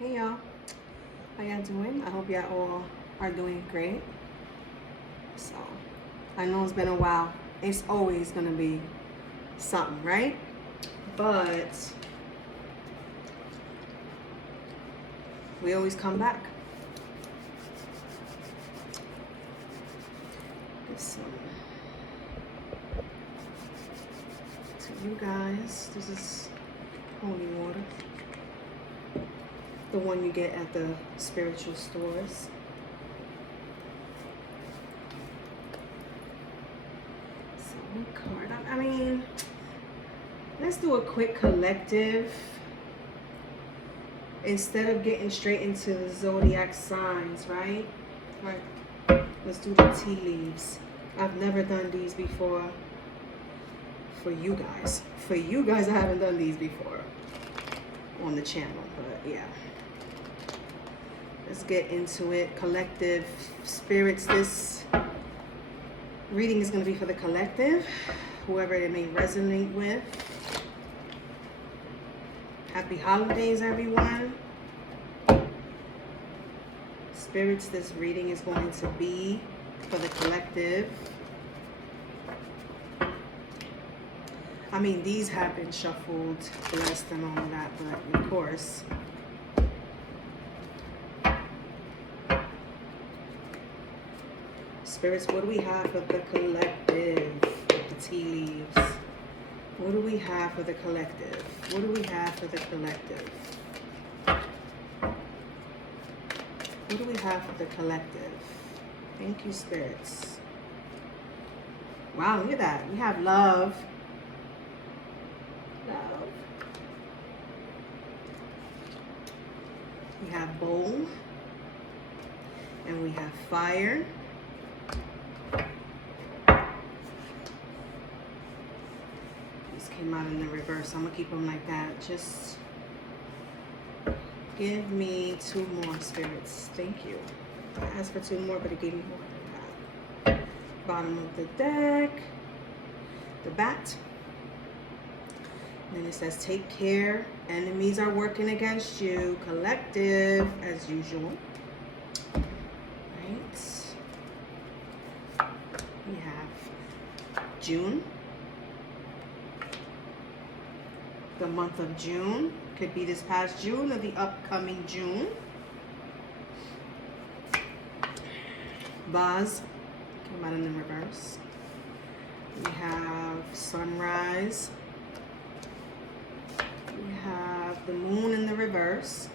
Hey y'all, how y'all doing? I hope y'all all are doing great. So, I know it's been a while. It's always gonna be something, right? But we always come back. Listen to you guys. This is holy water. The one you get at the spiritual stores. So what card? I mean, let's do a quick collective. Instead of getting straight into the zodiac signs, right? Right. Let's do the tea leaves. I've never done these before. For you guys. For you guys, I haven't done these before on the channel, but yeah. Let's get into it. Collective spirits. This reading is going to be for the collective, whoever it may resonate with. Happy holidays, everyone. Spirits, this reading is going to be for the collective. I mean, these have been shuffled, blessed, and all of that, but of course. Spirits, what do we have for the collective? The tea leaves. What do we have for the collective? What do we have for the collective? What do we have for the collective? Thank you, spirits. Wow, look at that. We have love. Love. We have bowl. And we have fire. Came out in the reverse. I'm gonna keep them like that. Just give me 2 more, spirits. Thank you. I asked for 2 more, but it gave me more than that. Bottom of the deck, the bat. And then it says, take care. Enemies are working against you. Collective, as usual. Right. We have June. The month of June. Could be this past June or the upcoming June. Vase. Came out in the reverse. We have sunrise. We have the moon in the reverse.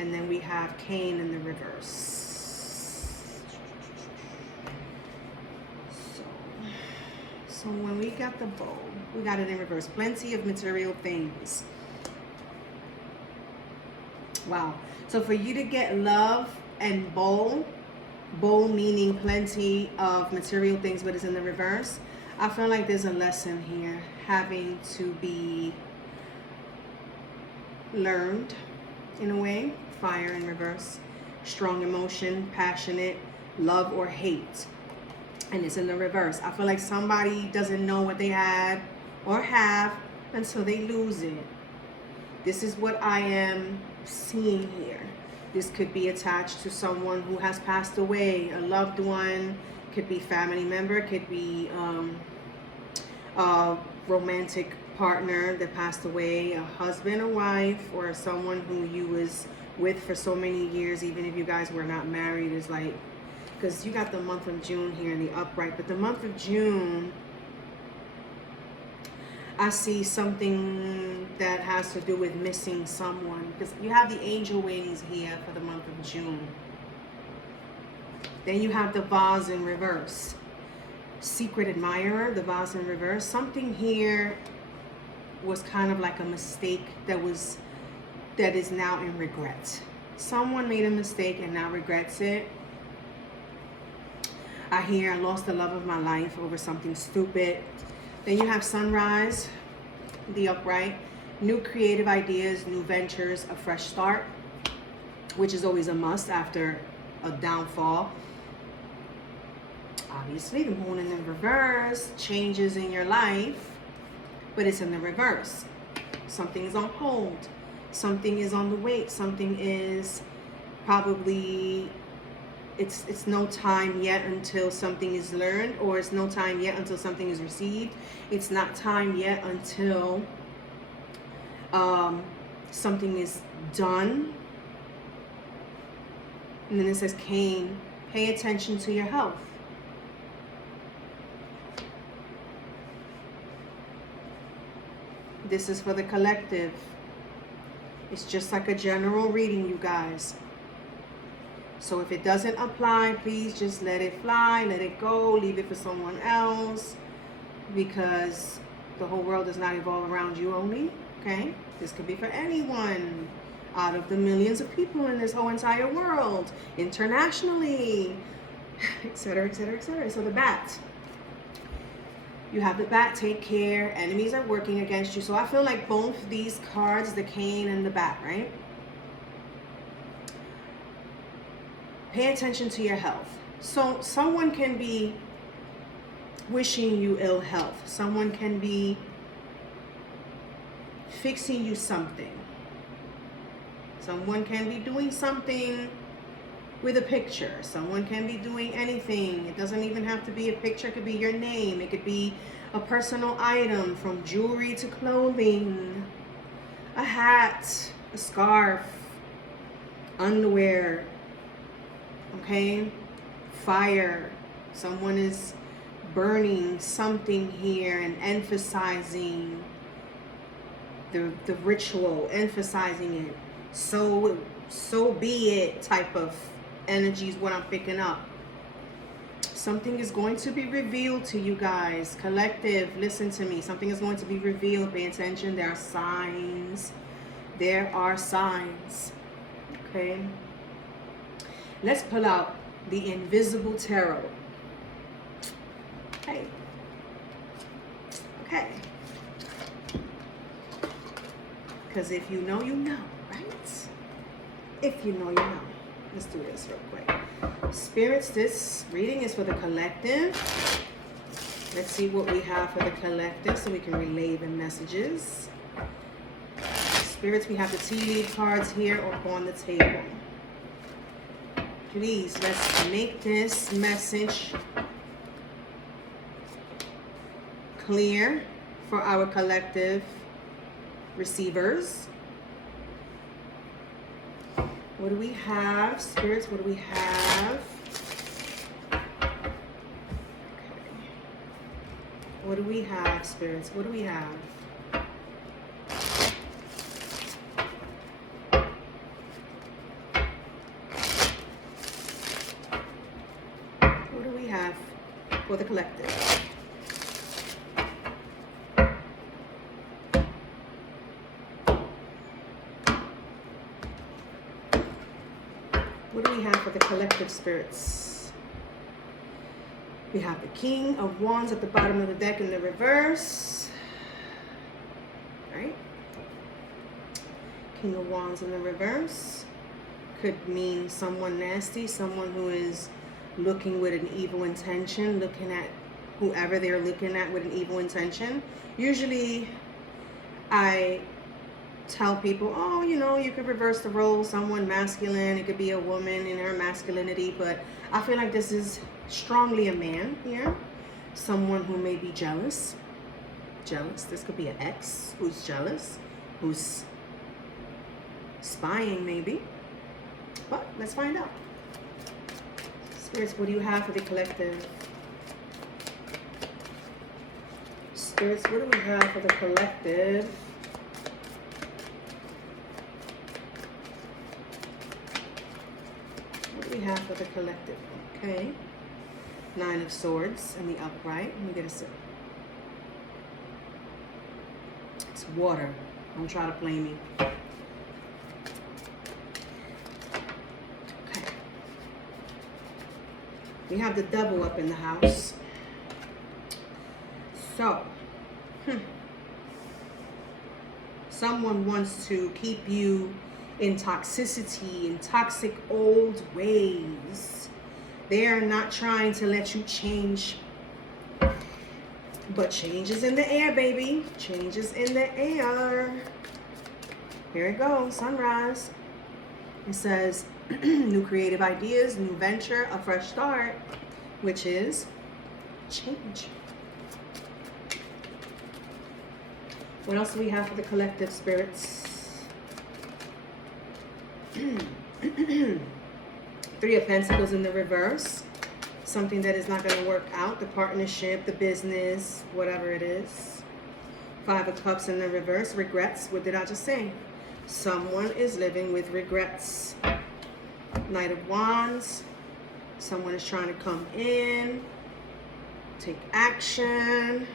And then we have Cain in the reverse. So when we got the bowl, we got it in reverse. Plenty of material things. Wow. So for you to get love and bowl meaning plenty of material things, but it's in the reverse, I feel like there's a lesson here having to be learned in a way. Fire in reverse. Strong emotion, passionate, love or hate. And it's in the reverse. I feel like somebody doesn't know what they had or have until they lose it. This is what I am seeing here. This could be attached to someone who has passed away, a loved one, could be family member, could be a romantic partner that passed away, a husband or wife, or someone who you was with for so many years, even if you guys were not married. Is like, because you got the month of June here in the upright, but the month of June, I see something that has to do with missing someone, because you have the angel wings here for the month of June. Then you have the vase in reverse. Secret admirer, the vase in reverse. Something here was kind of like a mistake that is now in regret. Someone made a mistake and now regrets it. I hear I lost the love of my life over something stupid. Then you have sunrise, the upright, new creative ideas, new ventures, a fresh start, which is always a must after a downfall. Obviously, the moon in the reverse, changes in your life, but it's in the reverse. Something's on hold. something is on the way. Something is probably, it's no time yet until something is learned, or it's no time yet until something is received. It's not time yet until something is done. And then it says, Cain, pay attention to your health. This is for the collective. It's just like a general reading, you guys. So if it doesn't apply, please just let it fly, let it go, leave it for someone else, because the whole world does not evolve around you only, okay? This could be for anyone out of the millions of people in this whole entire world, internationally, etc., etc., etc. So the bat. You have the bat, take care, enemies are working against you. So I feel like both these cards, the Cain and the bat, right? Pay attention to your health. So someone can be wishing you ill health. Someone can be fixing you something. Someone can be doing something with a picture. Someone can be doing anything. It doesn't even have to be a picture. It could be your name. It could be a personal item, from jewelry to clothing, a hat, a scarf, underwear, okay? Fire. Someone is burning something here and emphasizing the ritual, emphasizing it. So be it type of energy is what I'm picking up. Something is going to be revealed to you guys. Collective, listen to me. Something is going to be revealed. Pay attention. There are signs. There are signs. Okay. Let's pull out the Invisible Tarot. Okay. Okay. Because if you know, you know, right? If you know, you know. Let's do this real quick. Spirits, this reading is for the collective. Let's see what we have for the collective so we can relay the messages. Spirits, we have the tea leaf cards here or on the table. Please, let's make this message clear for our collective receivers. What do we have? Spirits, what do we have? Okay. What do we have, spirits? What do we have? What do we have for the collective? What do we have for the collective, spirits? We have the King of Wands at the bottom of the deck in the reverse. Right? King of Wands in the reverse. Could mean someone nasty, someone who is looking with an evil intention, looking at whoever they're looking at with an evil intention. Usually, I tell people, oh, you know, you could reverse the role, someone masculine, it could be a woman in her masculinity, but I feel like this is strongly a man here, someone who may be jealous. This could be an ex who's jealous, who's spying maybe, but let's find out. Spirits, what do you have for the collective? Spirits, what do we have for the collective? We have for the collective. Okay. Nine of Swords in the upright. Let me get a sip. It's water. Don't try to play me. Okay. We have the Devil up in the house. So, someone wants to keep you in toxicity, in toxic old ways. They are not trying to let you change. But change is in the air, baby. Change is in the air. Here it goes, sunrise. It says new creative ideas, new venture, a fresh start, which is change. What else do we have for the collective spirits? Three of Pentacles in the reverse. Something that is not going to work out. The partnership, the business, whatever it is. Five of Cups in the reverse. Regrets. What did I just say? Someone is living with regrets. Knight of Wands. Someone is trying to come in. Take action.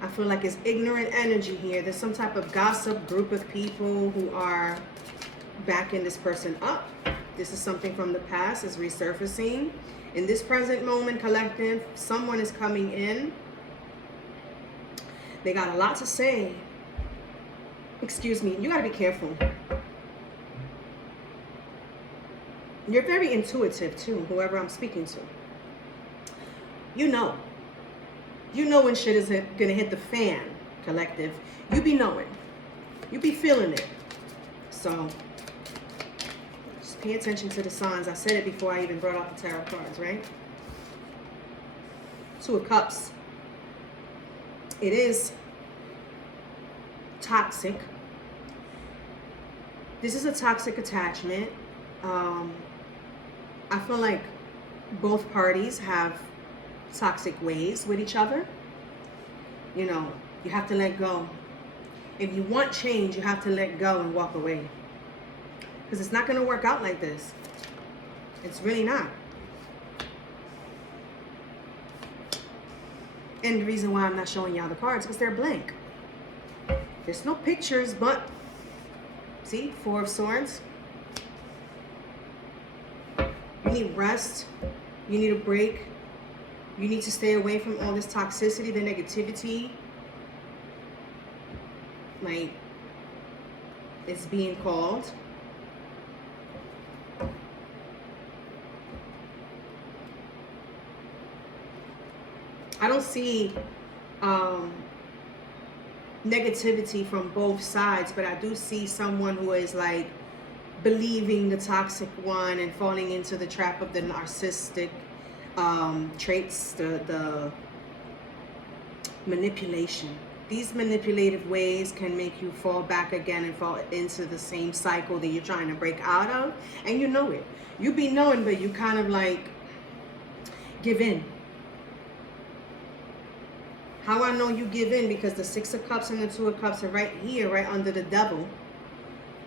I feel like it's ignorant energy here. There's some type of gossip group of people who are backing this person up. This is something from the past is resurfacing. In this present moment, collective, someone is coming in. They got a lot to say. Excuse me, you got to be careful. You're very intuitive too, whoever I'm speaking to. You know when shit is gonna hit the fan, collective. You be knowing. You be feeling it. So just pay attention to the signs. I said it before I even brought out the tarot cards, right? Two of Cups. It is toxic. This is a toxic attachment. I feel like both parties have toxic ways with each other. You know, you have to let go. If you want change, you have to let go and walk away. Because it's not going to work out like this. It's really not. And the reason why I'm not showing y'all the cards is because they're blank. There's no pictures, but see, Four of Swords. You need rest. You need a break. You need to stay away from all this toxicity, the negativity. Like, it's being called. I don't see negativity from both sides, but I do see someone who is like believing the toxic one and falling into the trap of the narcissistic traits, the manipulation. These manipulative ways can make you fall back again and fall into the same cycle that you're trying to break out of, and you know it. You be knowing, but you kind of like give in. How I know you give in? Because the Six of Cups and the Two of Cups are right here, right under the Devil.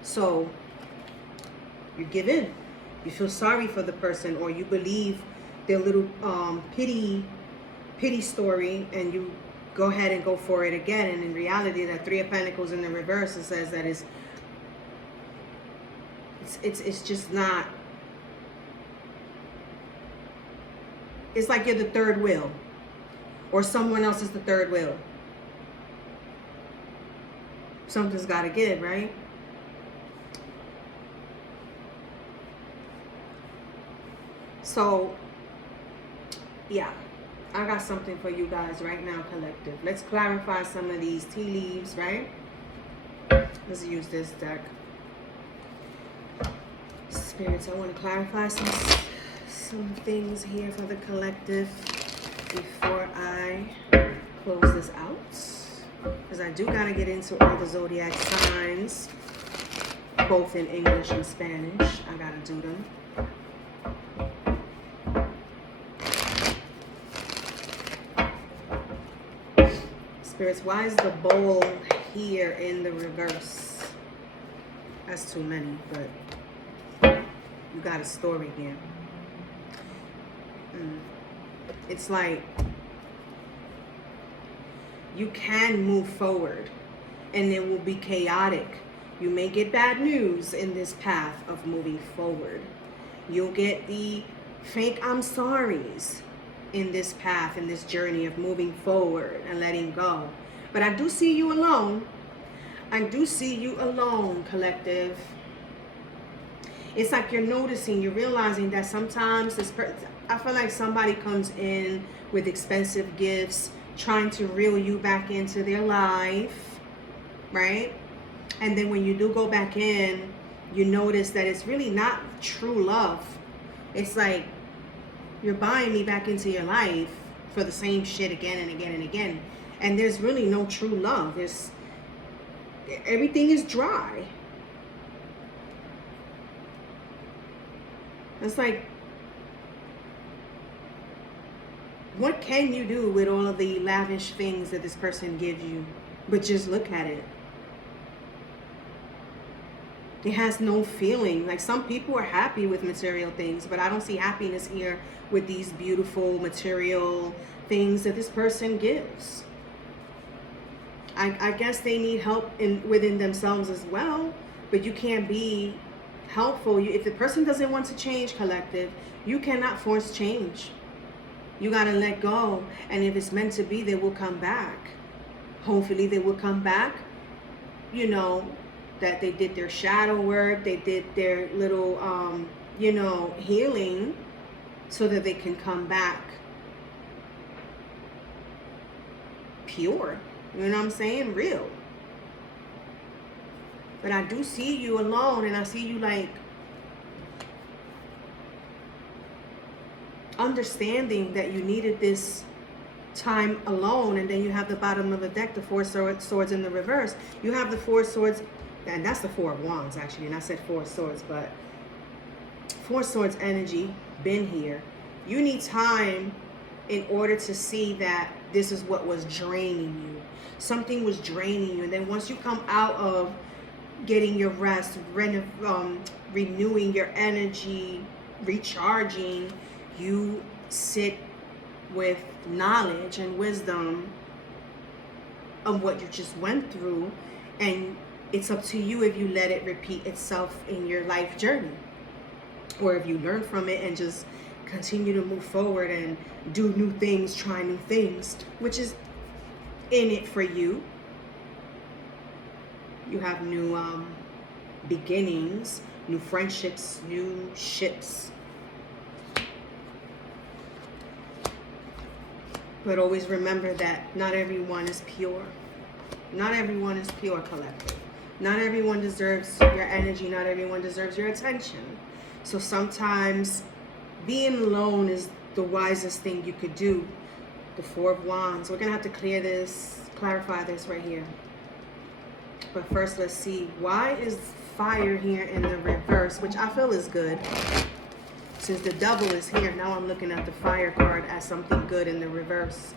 So you give in. You feel sorry for the person, or you believe their little pity story, and you go ahead and go for it again. And in reality, that Three of Pentacles in the reverse, it says that it's just not. It's like you're the third wheel, or someone else is the third wheel. Something's got to give, right? So, yeah, I got something for you guys right now, collective. Let's clarify some of these tea leaves, right? Let's use this deck. Spirits, I want to clarify some things here for the collective before I close this out. Because I do got to get into all the zodiac signs, both in English and Spanish. I got to do them. Spirits, why is the bowl here in the reverse? That's too many, but you got a story here. It's like you can move forward, and it will be chaotic. You may get bad news in this path of moving forward. You'll get the fake I'm sorries in this path, in this journey of moving forward and letting go. But I do see you alone. I do see you alone, collective. It's like you're noticing, you're realizing that sometimes I feel like somebody comes in with expensive gifts, trying to reel you back into their life, right? And then when you do go back in, you notice that it's really not true love. It's like you're buying me back into your life for the same shit again and again and again. And there's really no true love. Everything is dry. It's like, what can you do with all of the lavish things that this person gives you? But just look at it. It has no feeling. Like, some people are happy with material things, but I don't see happiness here with these beautiful material things that this person gives. I guess they need help within themselves as well, but you can't be helpful. If the person doesn't want to change, collective, you cannot force change. You got to let go. And if it's meant to be, they will come back. Hopefully they will come back, you know, that they did their shadow work, they did their little, you know, healing, so that they can come back pure. You know what I'm saying? Real. But I do see you alone, and I see you like understanding that you needed this time alone. And then you have the bottom of the deck, the Four Swords in the reverse. You have the Four Swords, and that's the Four of Wands actually, and I said Four Swords, but Four Swords energy, been here. You need time in order to see that this is what was draining you. Something was draining you, and then once you come out of getting your rest, renewing your energy, recharging, you sit with knowledge and wisdom of what you just went through, and it's up to you if you let it repeat itself in your life journey, or if you learn from it and just continue to move forward and do new things, try new things, which is in it for you. You have new beginnings, new friendships, new ships. But always remember that not everyone is pure. Not everyone is pure, collective. Not everyone deserves your energy. Not everyone deserves your attention. So sometimes being alone is the wisest thing you could do. The Four of Wands. We're going to have to clarify this right here. But first, let's see. Why is fire here in the reverse? Which I feel is good. Since the Devil is here, now I'm looking at the fire card as something good in the reverse.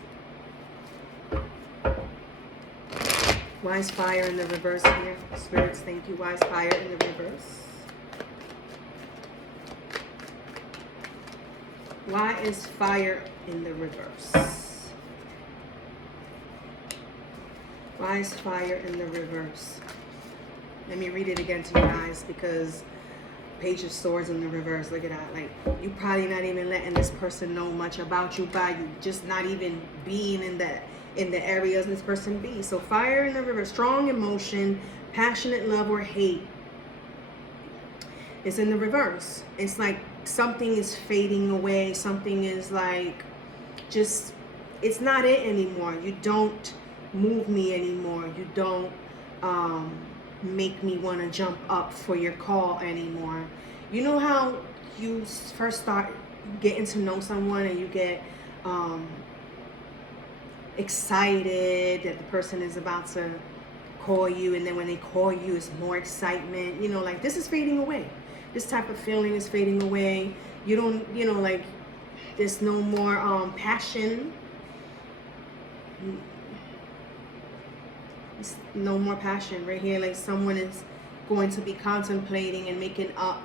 Why is fire in the reverse here? Spirits, thank you. Why is fire in the reverse? Why is fire in the reverse? Why is fire in the reverse? Let me read it again to you guys, because Page of Swords in the reverse. Look at that. Like, you probably not even letting this person know much about you by you just not even being in the areas this person be. So fire in the reverse, strong emotion, passionate love or hate. It's in the reverse. It's like something is fading away. Something is like just, it's not it anymore. You don't move me anymore. You don't make me want to jump up for your call anymore. You know how you first start getting to know someone and you get excited that the person is about to call you, and then when they call you, it's more excitement. You know, like, this is fading away. This type of feeling is fading away. You don't, you know, like, there's no more passion. It's no more passion right here. Like, someone is going to be contemplating and making up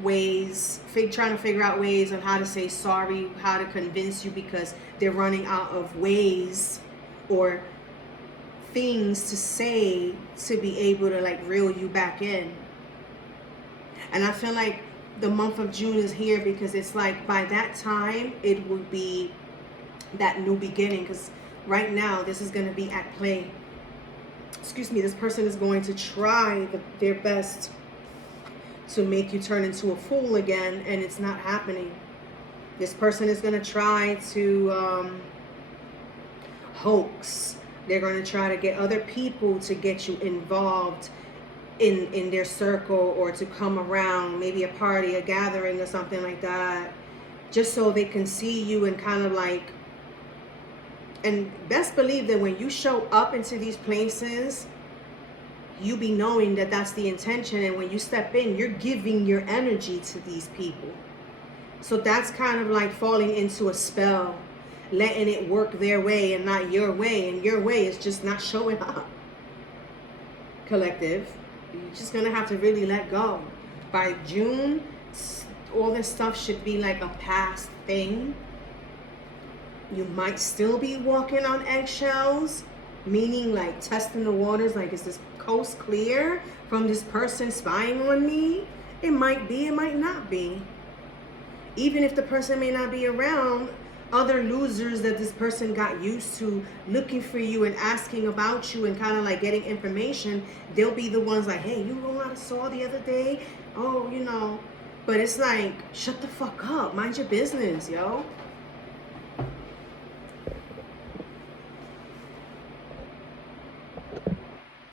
ways, trying to figure out ways on how to say sorry, how to convince you, because they're running out of ways or things to say to be able to like reel you back in. And I feel like the month of June is here because it's like by that time it will be that new beginning, because right now this is going to be at play. Excuse me, this person is going to try their best to make you turn into a fool again, and it's not happening. This person is going to try to hoax. They're going to try to get other people to get you involved in their circle, or to come around maybe a party, a gathering or something like that, just so they can see you and kind of like, and best believe that when you show up into these places, you be knowing that that's the intention, and when you step in, you're giving your energy to these people. So that's kind of like falling into a spell, letting it work their way and not your way, and your way is just not showing up. Collective, you're just gonna have to really let go. By June, all this stuff should be like a past thing. You might still be walking on eggshells, meaning like testing the waters, like, is this coast clear from this person spying on me? It might be, it might not be. Even if the person may not be around, other losers that this person got used to looking for you and asking about you and kind of like getting information, they'll be the ones like, hey, you know what I saw the other day? Oh, you know. But it's like, shut the fuck up. Mind your business, yo.